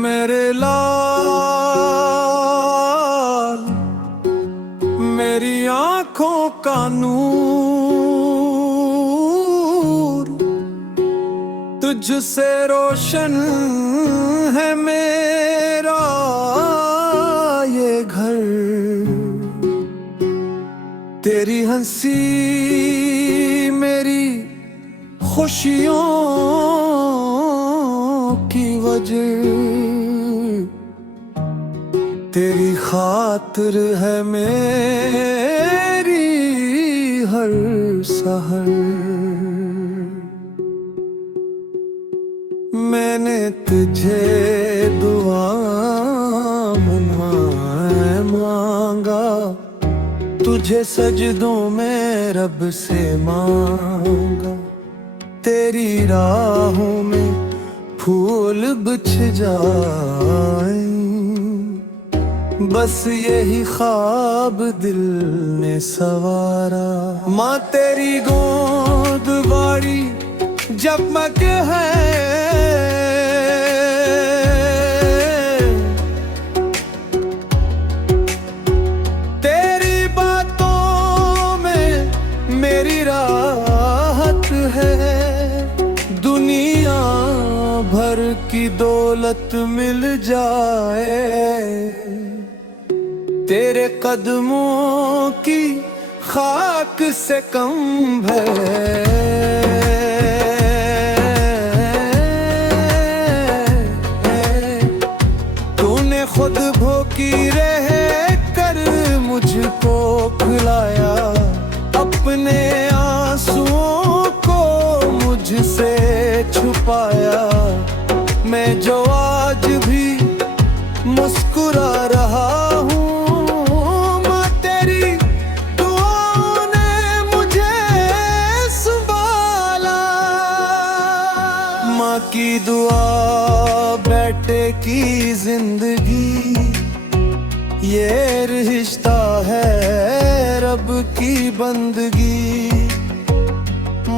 मेरे लाल, मेरी आंखों का नूर, तुझसे रोशन है मेरा ये घर। तेरी हंसी मेरी खुशियों की वजह, तेरी खातिर है मेरी हर सहर। मैंने तुझे दुआ मांगा, तुझे सजदों में रब से मांगा। तेरी राहों में फूल बिछ जाए, बस यही ख्वाब दिल ने सवारा। माँ तेरी गोद बारी जगमग है, तेरी बातों में मेरी राहत है। दुनिया भर की दौलत मिल जाए, तेरे कदमों की खाक से कम है। तूने खुद भूखी रह कर मुझको खिलाया, अपने आंसुओं को मुझसे छुपाया। मैं जो आज भी मुस्कुरा रहा हूँ, माँ तेरी दुआओं ने मुझे संभाला। माँ की दुआ बेटे की जिंदगी, ये रिश्ता है रब की बंदगी।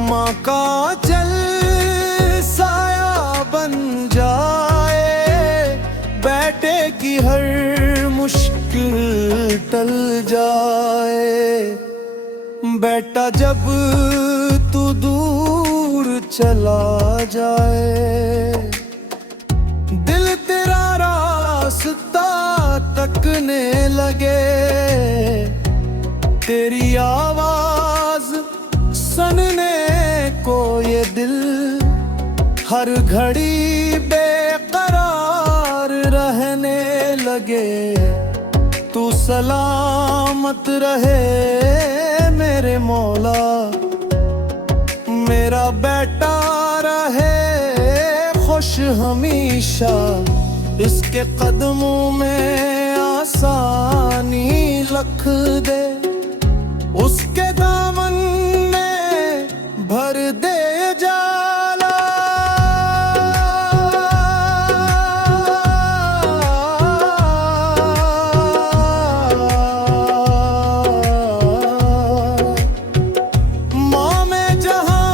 माँ का चल साया बन जाए, बेटे की हर मुश्किल टल जाए। बेटा जब तू दूर चला जाए, दिल तेरा रास्ता तकने लगे। तेरी आवाज सुनने को ये दिल हर घड़ी बेकरार रहने लगे। तू सलामत रहे मेरे मौला, मेरा बेटा रहे खुश हमेशा। इसके कदमों में आसानी रख दे, उसके दामन में भर दे जाला। माँ मैं जहाँ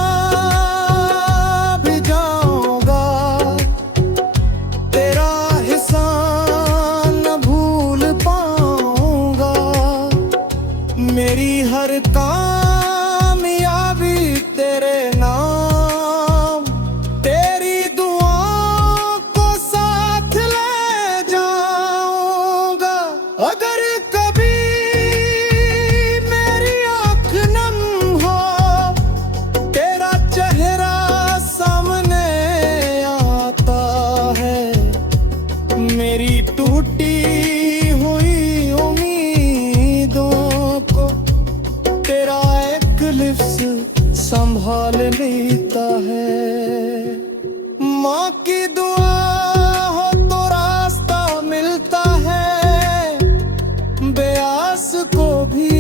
भी जाऊंगा, तेरा एहसान न भूल पाऊंगा। मेरी हर कामयाबी तेरे नाम, तेरी दुआओं को साथ ले जाऊंगा। अगर कभी मेरी आँख नम हो, तेरा चेहरा सामने आता है। मेरी टूटी हुई उम्मीदों को तेरा एक लिफ्स संभाल लेता है। माँ की दुआ हो तो रास्ता मिलता है, बेआस को भी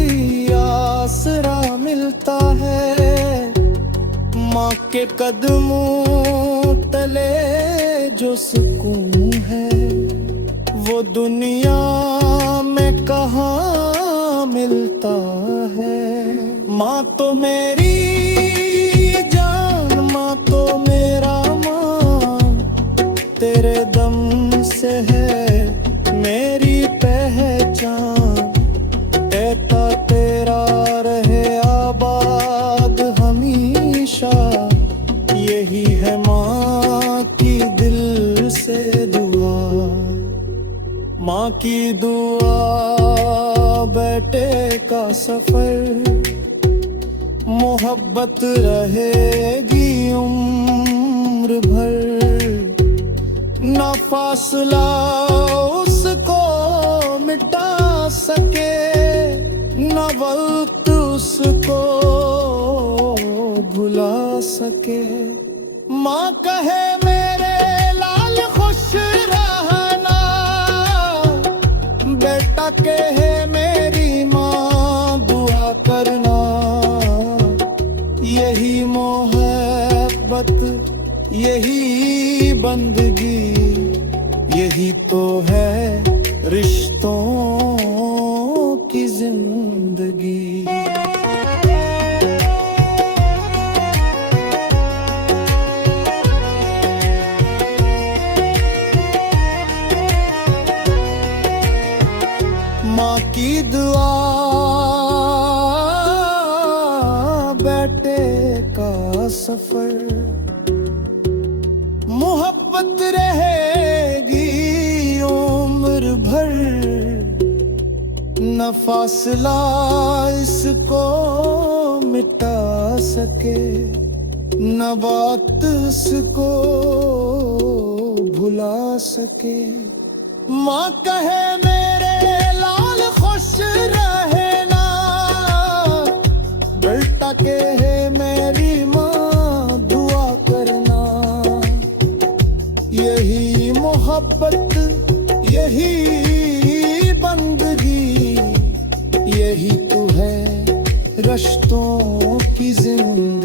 आसरा मिलता है। माँ के कदमों तले जो सुकून है, वो दुनिया में कहाँ मिलता है। माँ तो मेरी जान, माँ तो मेरा मान, तेरे दम से है मेरी पहचान। कहता तेरा रहे आबाद हमेशा, यही है माँ की दिल से दुआ। माँ की दुआ बेटे का सफर, मोहब्बत रहेगी उम्र भर। ना फासला उसको मिटा सके, ना वक्त उसको भुला सके। माँ कहे मेरे लाल खुश रहना, बेटा कहे मेरी माँ दुआ करना। यही मोहब्बत, यही बंदगी, यही तो है रिश्तों की जिंदगी। माँ की दुआ बेटे का सफर, मोहब्बत रहेगी उम्र भर। न फासला इसको मिटा सके, न बात इसको भुला सके। माँ कहे मेरे लाल खुश रहना, बेटा कहे मेरी माँ दुआ करना। यही मोहब्बत, यही बंदगी, यही तो है रिश्तों की जिंदगी।